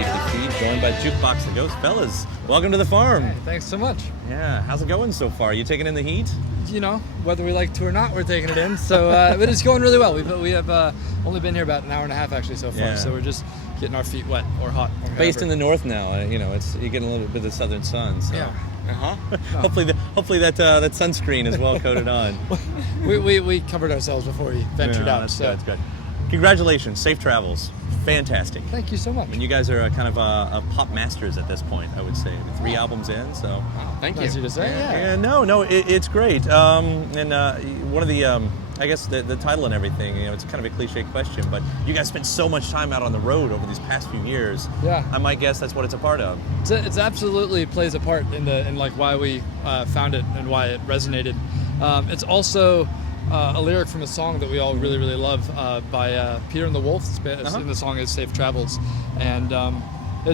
weekly feed, joined by Jukebox the Ghost. Fellas, welcome to the farm. Hey, thanks so much. Yeah, how's it going so far? You taking in the heat? You know, whether we like to or not, we're taking it in. So, but it's going really well. We have only been here about an hour and a half actually so far. Yeah. So we're just getting our feet wet or hot. Or Based in the north now, it's you're getting a little bit of the southern sun. So. Yeah. No. Hopefully that sunscreen is well coated on. we covered ourselves before we ventured out. That's so good. That's good. Congratulations, safe travels. Fantastic. Thank you so much. I mean, you guys are kind of a pop masters at this point, I would say. 3 albums in, so. Wow, thank you. Nice of you to say. Yeah. No, it's great. And one of the, I guess the title and everything, it's kind of a cliche question, but you guys spent so much time out on the road over these past few years. Yeah. I might guess that's what it's a part of. It's absolutely plays a part in like why we found it and why it resonated. It's also a lyric from a song that we all really, really love by Peter and the Wolf. And the song is Safe Travels. And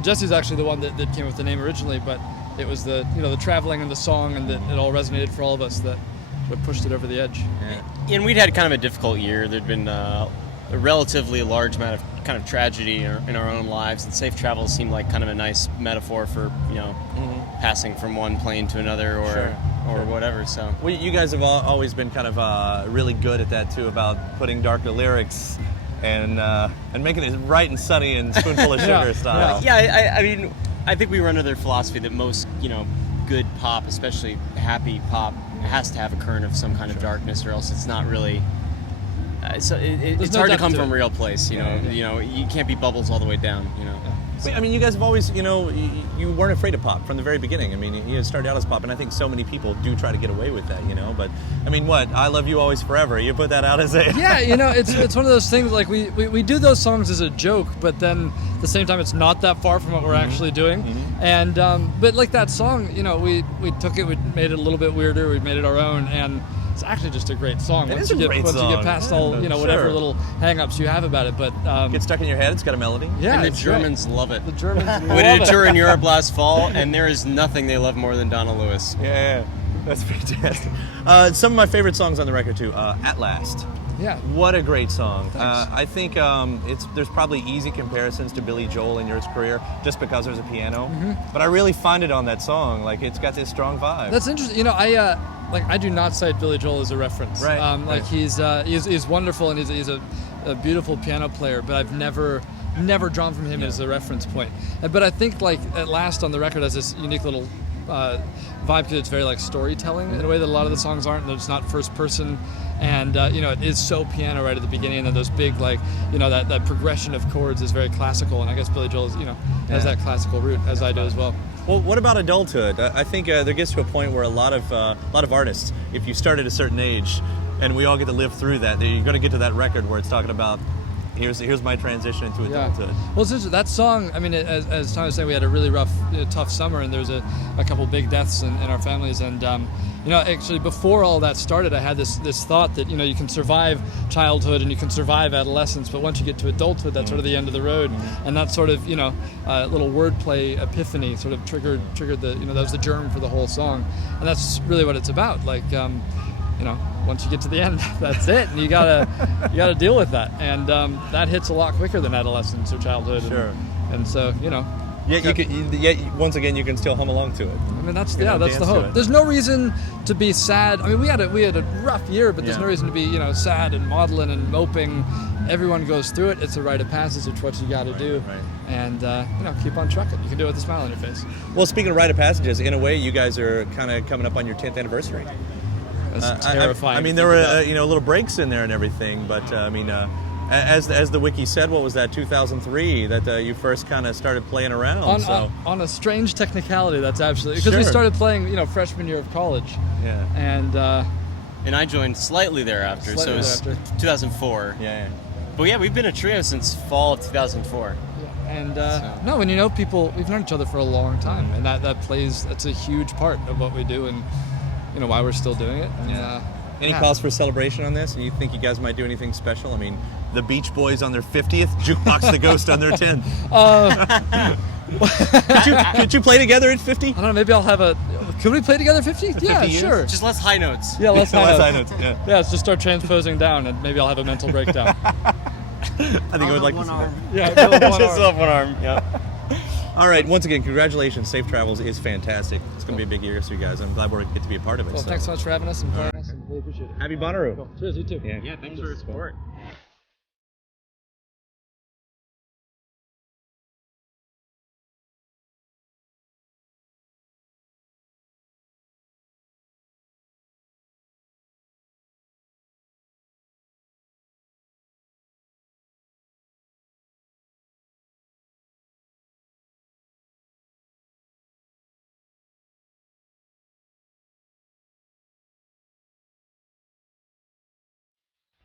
Jesse's actually the one that came up with the name originally, but it was the traveling and the song and that it all resonated for all of us that pushed it over the edge. Yeah. And we'd had kind of a difficult year. There'd been a relatively large amount of kind of tragedy in our own lives, and Safe Travels seemed like kind of a nice metaphor for, passing from one plane to another or whatever. So well, you guys have always been kind of really good at that too, about putting darker lyrics and making it bright and sunny and spoonful of sugar style. Yeah, I mean, I think we were under their philosophy that most good pop, especially happy pop, has to have a current of some kind of darkness, or else it's not really. It's hard to come from a real place, you can't be bubbles all the way down, I mean, you guys have always, you weren't afraid of pop from the very beginning. I mean, you started out as pop, and I think so many people do try to get away with that, But, I mean, what? I Love You Always Forever. You put that out as a... Yeah, it's one of those things, like, we do those songs as a joke, but then at the same time, it's not that far from what we're actually doing. Mm-hmm. And, but like that song, we took it, we made it a little bit weirder, we made it our own, and it's actually just a great song. Once you get past all, whatever little hang-ups you have about it, but... Get stuck in your head, it's got a melody. Yeah, and the Germans love it. The Germans love it. We did a tour in Europe last fall, and there is nothing they love more than Donna Lewis. Yeah, that's fantastic. Some of my favorite songs on the record, too. At Last. Yeah. What a great song. Thanks. I think there's probably easy comparisons to Billy Joel in your career just because there's a piano. Mm-hmm. But I really find it on that song. Like, it's got this strong vibe. That's interesting. I do not cite Billy Joel as a reference. Right. He's wonderful and he's a beautiful piano player, but I've never drawn from him as a reference point. But I think At Last on the record has this unique little vibe because it's very like storytelling in a way that a lot of the songs aren't. It's not first person, and it is so piano right at the beginning, and then those big that progression of chords is very classical. And I guess Billy Joel is has that classical root, as I do as well. Well, what about adulthood? I think there gets to a point where a lot of artists, if you start at a certain age, and we all get to live through that, you're going to get to that record where it's talking about here's my transition into adulthood. Yeah. Well, since that song, I mean, as Tom was saying, we had a really rough, tough summer, and there was a couple big deaths in our families, and actually before all that started, I had this thought that you can survive childhood and you can survive adolescence, but once you get to adulthood, that's sort of the end of the road, and that sort of little wordplay epiphany sort of triggered the that was the germ for the whole song, and that's really what it's about. Like, once you get to the end, that's it, and you gotta deal with that, and that hits a lot quicker than adolescence or childhood. Sure. And so Yet once again you can still hum along to it. I mean that's the hope. There's no reason to be sad. I mean we had a rough year, but there's no reason to be sad and maudlin and moping. Everyone goes through it. It's a rite of passage. It's what you got to do, right. And keep on trucking. You can do it with a smile on your face. Well, speaking of rite of passages, in a way, you guys are kind of coming up on your 10th anniversary. That's terrifying. I mean, there were little breaks in there and everything, but as the wiki said, what was that 2003 that you first kind of started playing around? On a strange technicality, that's absolutely because we started playing freshman year of college. Yeah. And I joined slightly thereafter, so it was 2004. Yeah. But yeah, we've been a trio since fall of 2004. And when people, we've known each other for a long time, and that's a huge part of what we do, and why we're still doing it. And, Any cause for celebration on this? And you think you guys might do anything special? I mean, the Beach Boys on their 50th, Jukebox the Ghost on their 10th. Could you play together at 50? I don't know. Maybe I'll have Could we play together 50? Yeah, 50 years? sure. Just less high notes. Yeah, less high notes. Yeah. Let's just start transposing down, and maybe I'll have a mental breakdown. I think I would like to see that. Yeah, just have one arm. Yeah. All right, once again, congratulations. Safe Travels is fantastic. It's going to be a big year for you guys. I'm glad we get to be a part of it. Well, so. thanks so much for having us and playing us, and really appreciate it. Happy Bonnaroo. Cool. Cheers, you too. Yeah. Yeah, thanks for your support.